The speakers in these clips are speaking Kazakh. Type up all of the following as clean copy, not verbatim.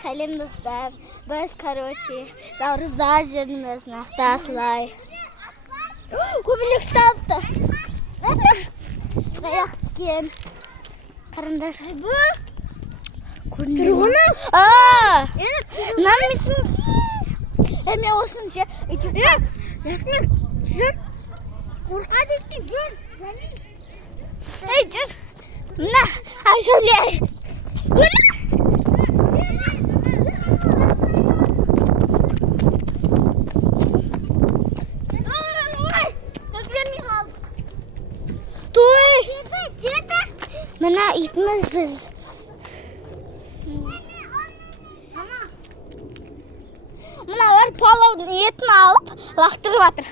Сәлем достар. Біз, наурызда жүрміз, нақты асылай. Көбелек салыпты. Даяқ тікен. Қарындар. Тұрғыны? Наммесін. Әме осын ше. Ясмен, жүр. Қорқады етті, жүр. Ей, жүр. Мына, Айсәуле. Өлі. Мына итіміз біз. Мына бар палаудың етін алып, лақтырып атыр.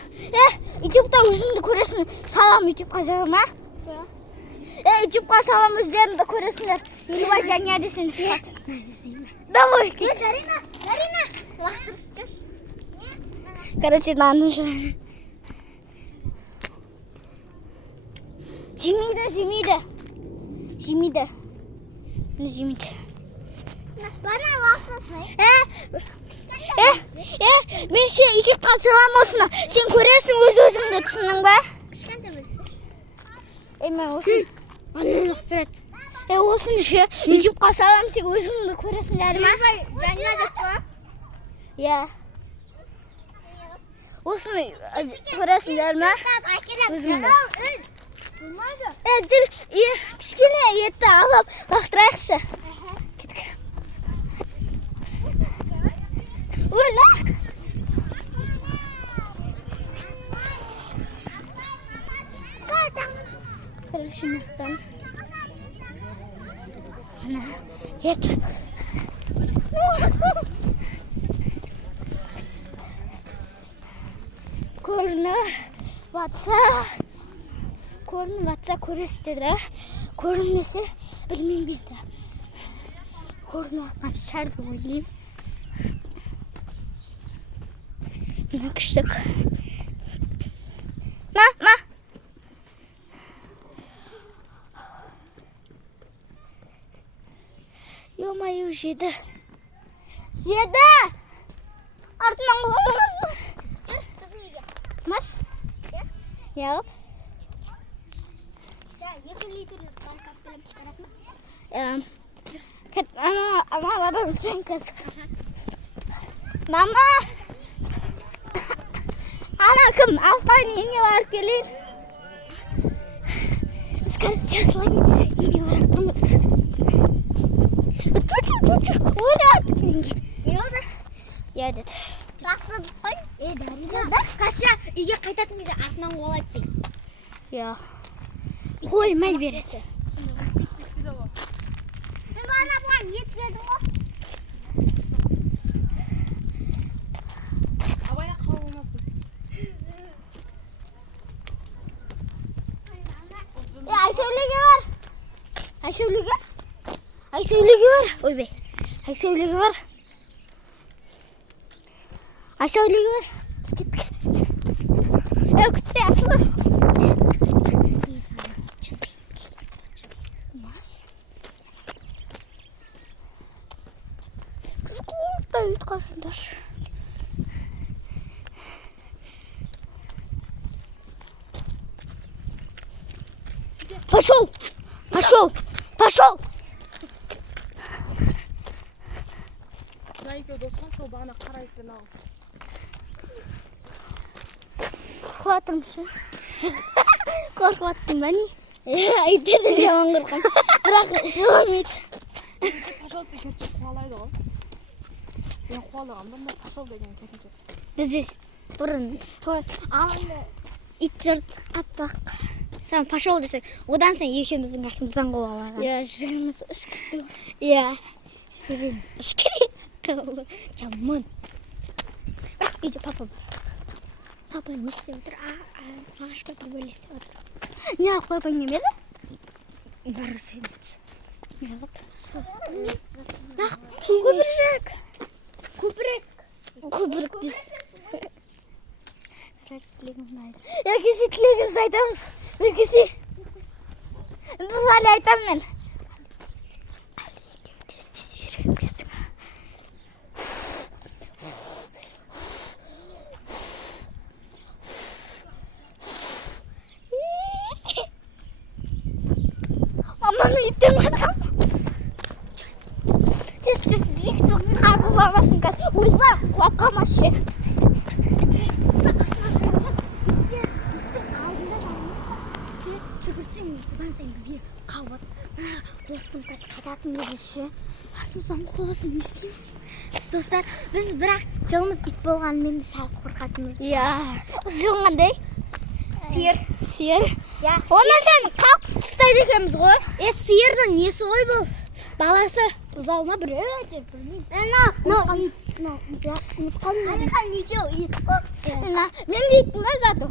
Ютубта өзіңді көресің, салам ютубқа жағыма. Ютубқа салам өздеріңді көресіңдер. Елбай жаңа десін. Давай. Карина, лақтырып істеш. Короче, нанды жағын. Жемейді. Бана вақтырсың. Мен ше ютубқа салам осыны. Сен көресің өз-өзіңді, түсінің ба? Кішкенті біл. Мен осын. Анын лақтырады. Осын ше ютубқа салам, сен өзіңді көресің дәрі ма? Жаңа деп па? Осын көресің дәрі ма? Өзіңді. Жүр, кішкене етті алып лақтырайықшы. Кеткі. Өлі. Короче, мақтан. Ана, ет. Көрініп батса көресіздерді. Көрінмесе білмейм бейді. Көрініп атқан шарды ойлайым. Мына күштік. Ма. Ё-майо, жеді. Артынан қоғамызды. Жүр, біздің үйге. Маш? Яғып. 2 литр банкап білім шығарасың ба? Ама баба үлкен қыз. Мама! Ана кім? Алпайын үйіне барып келейін. Біз қазір жасылайын үйіне барып тұрмыз. Өлі артық үйінге. Не олды? Деді. Бақсы бұқпай? Дәрі. Қаша үйге қайтатын кезде артынан қуалайды сен. Қой, мәл бересі. Бана бұған ет бердің ғой. Абая қау болмасын. Айсәулеге бар. Айсәулеге бар. Ойбай. Айсәулеге бар. Күтте, асылы. Ит қарындар. Пошел! Найке досқан сол бағана қарайықпен ал. Қуатырмшы. Қорқуатсың ба не? Айттерден жаман қорқам. Бірақ жыламайды. Пошел секерчі қуалайды ғой. Мен қуалығам, бұнда пошел деген кетінше. Біздес бұрын. Ит жұрт аппақ. Сен пошел десең, одан сен екеуміздің ашымыздан қуалаған. Жүріміз үшкіді. Жүріміз үшкіде. Жаман. Үйде папа бар. Папа не істеп отыр? Ағаш папа бөлесіп отыр. Не ақ папа немеді? Бары сөйледі. Не алып? Көпірік дейсің. Еркесі тілегімізді айтамыз. Еркесі. Біз әлі айтам мен. Әлі екеу тез үйренгесің. Onu iттің адам. Тез қабыл аласың қазір. Ойбай, құлап қалмашы. Жүгірсең, бұдан сайын бізге қауат. Құлаптың қазір қататын езіші. Асымыздан қоласын естейміз. Достар, біз бірақ жылымыз ит болғанымен де сәл қорқатынымыз. Жылғандай? Сиыр. Онан сән қалып тұстайды екенбіз ғой. Сиырдың несі ғой бұл? Баласы бұзау ма бір өте білмеймін. Алихан екеу ит қоқ. Мен де иттім ғой зато.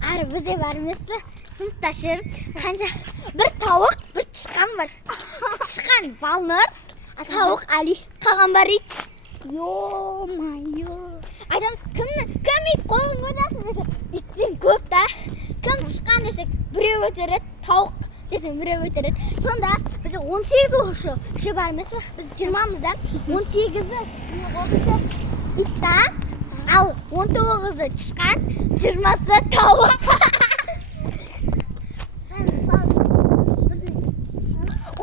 Ары бізде бар емесі сыныпташым қанша бір тауық, бір тышқан бар. Тышқан Балнұр, тауық Али, қалған бар ит. Йо-майо. Айтамыз, кім ит қолын көтерсін десек, иттен көп та. Кім тышқан десек, біреу көтереді, тауық десек, біреу көтереді. Сонда бізде 18 оқушы бар емес пе? Біз 20-мызда 18-і итта, ал 19-ы тышқан, 20-сы тауық.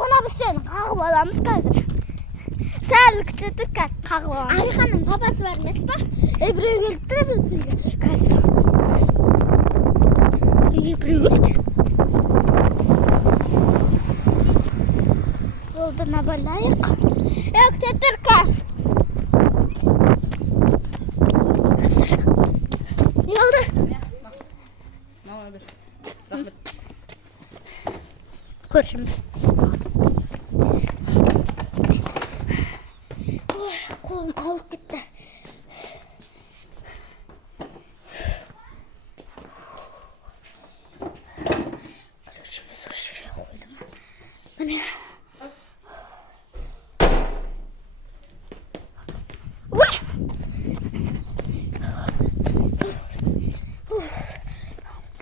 Ona biz seni қағып аламыз қазір. Сәл күтетіп қағып аламыз. Алиханның папасы бар емес па? Біреу келіп тұр бұл сізге қазір. Үйге біреу келді. Жолды набалайық. Күтетір қа. Қазір. Не oldu? Рахмет. Көршіміз. Қолым ауырып кетті. Көршіміз осы қойдым. Міне.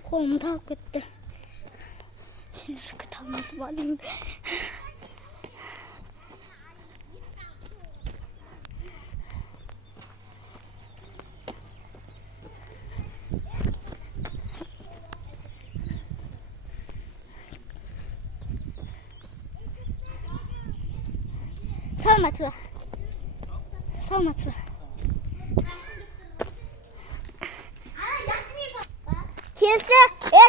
Қолым талып кетті. Сені шүкі талмады ба деймін. Саламатсыз ба? Келсе,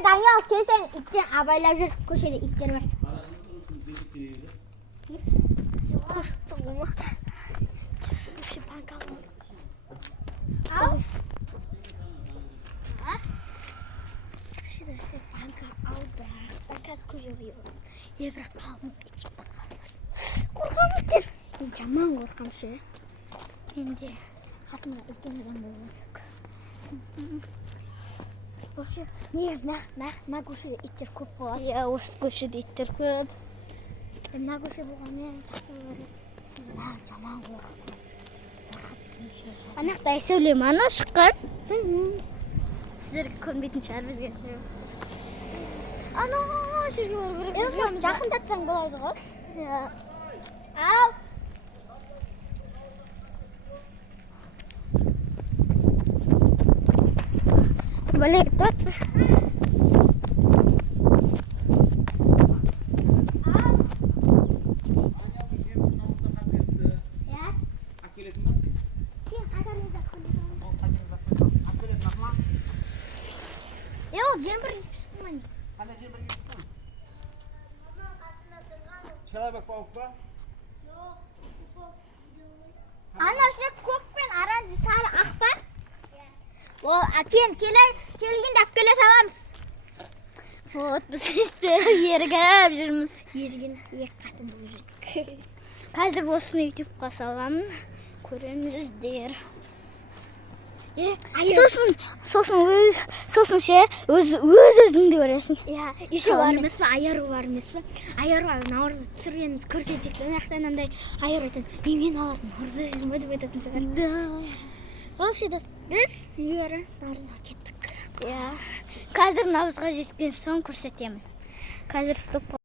Даниял, келсең, иттен абайлап жүр. Көшеде иттер бар. Қосты ғыма. Көше банка алып. Ау? Көшеде үстер банка алды. Банкасы көже бұйылды. Бірақ балымыз ит шықпан қалмасын. Қорқам иттен. Мен жаман қорқам ше. Менде қасымда үлкен адам болу керек. Вообще, негізі мына көшеде иттер көп болады. Осы көшеде иттер көп. Мына көше болғанмен жақсы болар еді. Мен жаман қорқам. Анақтай сөйлем ана шыққан. Сіздер көнбейтін шығар бізге. Ана жерге бару керек. Жақындатсаң болады ғой. Ау! Более тот. Человек паук ба? Ана ше көк пен оранжи сары ақ па? Ол келгенде алып келе саламыз. Вот біз ерігіп жүрміз. Ерген екі қатын болып жүрдік. Қазір осыны ютубқа саламын. Көреміздер. Сосын ше өз-өзіңді көресің. Еще бар емес пе? Айару бар емес пе? Айаруға наурызды түсіргеніміз көрсетсек, аяқтан андай айару айтады. Мен алатын наурызда жүрме деп айтатын шығар. Вообще біз үйері наурызға кеттік. Қазір наурызға жеткен соң көрсетемін. Қазір стоп.